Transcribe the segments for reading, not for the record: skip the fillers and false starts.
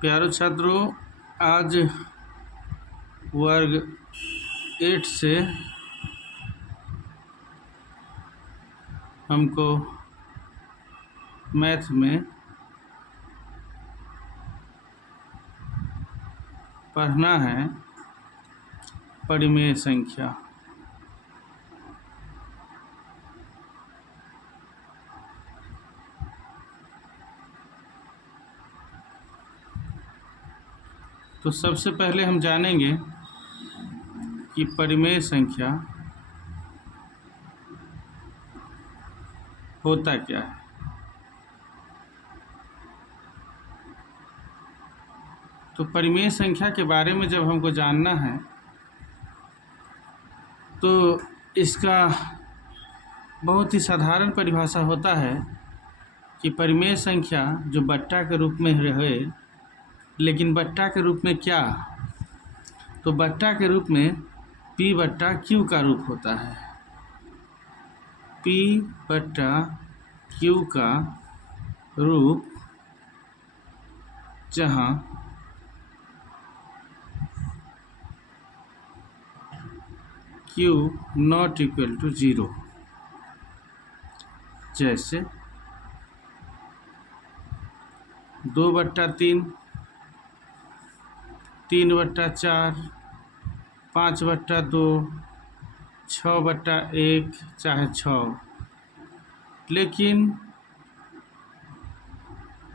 प्यारे छात्रों, आज वर्ग 8 से हमको मैथ में पढ़ना है परिमेय संख्या। तो सबसे पहले हम जानेंगे कि परिमेय संख्या होता क्या है। तो परिमेय संख्या के बारे में जब हमको जानना है तो इसका बहुत ही साधारण परिभाषा होता है कि परिमेय संख्या जो बट्टा के रूप में रहे, लेकिन बट्टा के रूप में क्या? तो बट्टा के रूप में P बट्टा Q का रूप होता है। P बट्टा Q का रूप, जहाँ Q नॉट इक्वल टू 0। जैसे 2/3, 3/4, 5/2, 6/1 चाहे 6। लेकिन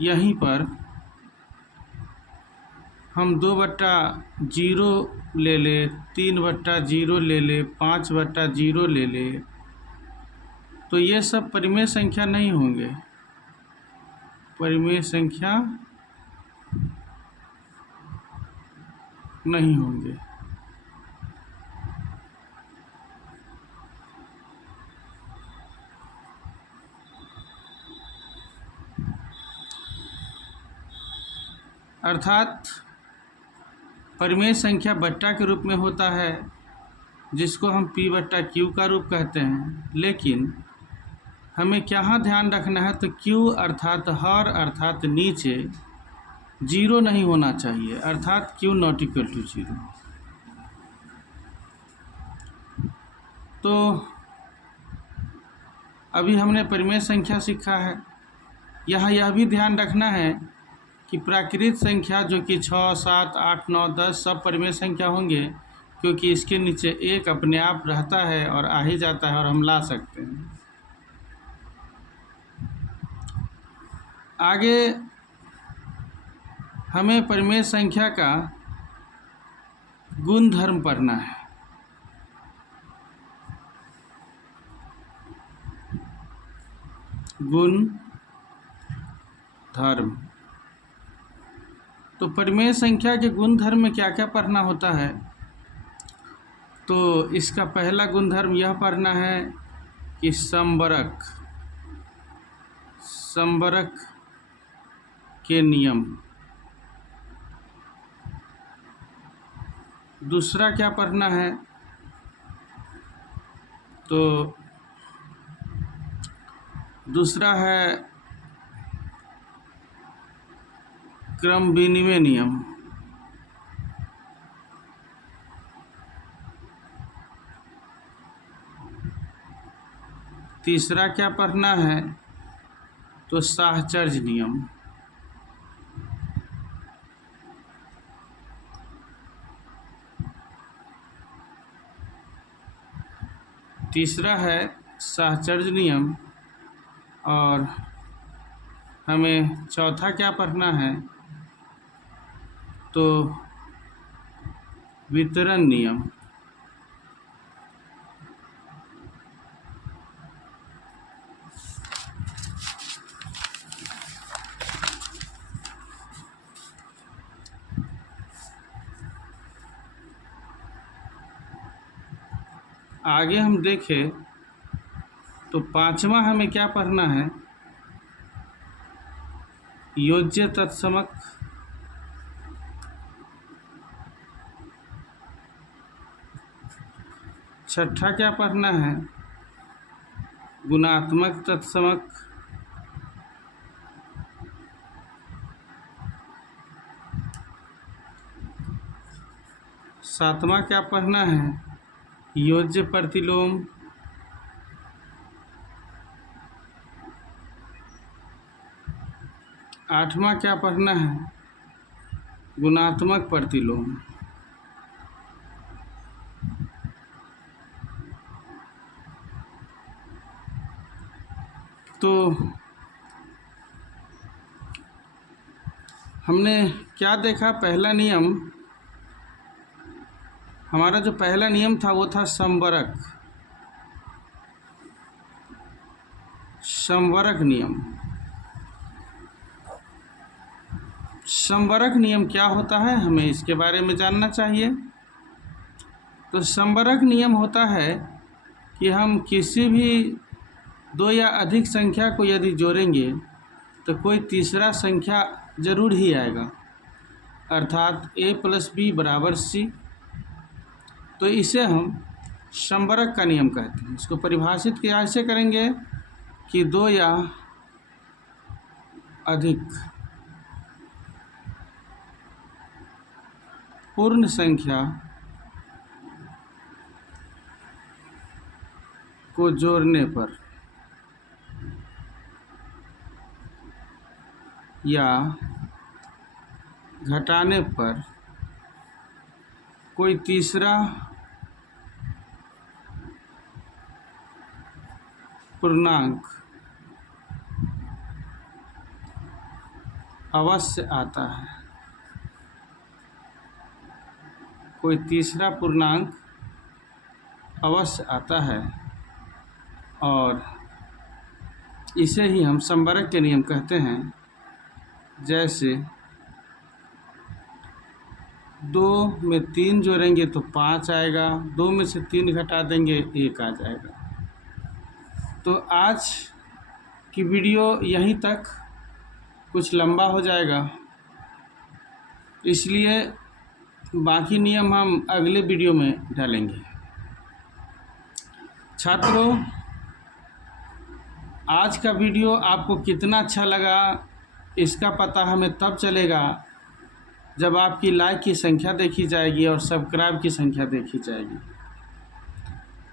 यहीं पर हम 2/0 ले लें, 3/0 ले लें, 5/0 ले लें, तो ये सब परिमेय संख्या नहीं होंगे। परिमेय संख्या नहीं होंगे। अर्थात परिमेय संख्या बट्टा के रूप में होता है, जिसको हम P बट्टा Q का रूप कहते हैं। लेकिन हमें क्या ध्यान रखना है, तो Q अर्थात हर अर्थात नीचे 0 नहीं होना चाहिए, अर्थात Q नॉट इक्वल टू 0। तो अभी हमने परिमेय संख्या सीखा है। यहाँ यह भी ध्यान रखना है कि प्राकृत संख्या जो कि 6, 7, 8, 9, 10 सब परिमेय संख्या होंगे, क्योंकि इसके नीचे 1 अपने आप रहता है और आ ही जाता है और हम ला सकते हैं। आगे हमें परिमेय संख्या का गुणधर्म पढ़ना है। गुणधर्म। तो परिमेय संख्या के गुणधर्म में क्या क्या पढ़ना होता है? तो इसका पहला गुणधर्म यह पढ़ना है कि समवरक के नियम। दूसरा क्या पढ़ना है? तो दूसरा है क्रम विनिमय नियम। तीसरा क्या पढ़ना है? तो साहचर्य नियम। तीसरा है साहचर्य नियम। और हमें चौथा क्या पढ़ना है? तो वितरण नियम। आगे हम देखें तो पांचवा हमें क्या पढ़ना है? योज्य तत्समक। छठा क्या पढ़ना है? गुणात्मक तत्समक। सातवां क्या पढ़ना है? योज्य प्रतिलोम। आठवां क्या पढ़ना है? गुणात्मक प्रतिलोम। तो हमने क्या देखा? पहला नियम, हमारा जो पहला नियम था वो था समवरक नियम। समवरक नियम क्या होता है, हमें इसके बारे में जानना चाहिए। तो समवरक नियम होता है कि हम किसी भी दो या अधिक संख्या को यदि जोड़ेंगे तो कोई तीसरा संख्या जरूर ही आएगा, अर्थात a + b = c। तो इसे हम समवरक का नियम कहते हैं। इसको परिभाषित कैसे करेंगे कि दो या अधिक पूर्ण संख्या को जोड़ने पर या घटाने पर कोई तीसरा पूर्णांक अवश्य आता है। कोई तीसरा पूर्णांक अवश्य आता है और इसे ही हम समवरक के नियम कहते हैं। जैसे 2 में 3 जोड़ेंगे तो 5 आएगा, 2 में से 3 घटा देंगे 1 आ जाएगा। तो आज की वीडियो यहीं तक, कुछ लंबा हो जाएगा, इसलिए बाकी नियम हम अगले वीडियो में डालेंगे। छात्रों, आज का वीडियो आपको कितना अच्छा लगा इसका पता हमें तब चलेगा जब आपकी लाइक की संख्या देखी जाएगी और सब्सक्राइब की संख्या देखी जाएगी।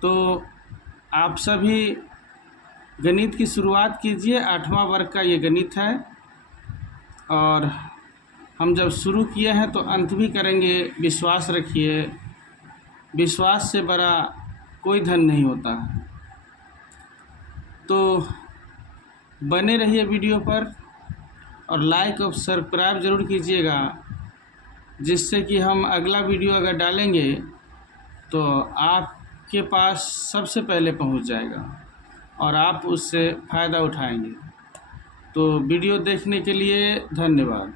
तो आप सभी गणित की शुरुआत कीजिए। 8वां वर्ग का ये गणित है और हम जब शुरू किए हैं तो अंत भी करेंगे। विश्वास रखिए, विश्वास से बड़ा कोई धन नहीं होता। तो बने रहिए वीडियो पर और लाइक और सब्सक्राइब ज़रूर कीजिएगा, जिससे कि हम अगला वीडियो अगर डालेंगे तो आपके पास सबसे पहले पहुंच जाएगा और आप उससे फ़ायदा उठाएंगे। तो वीडियो देखने के लिए धन्यवाद।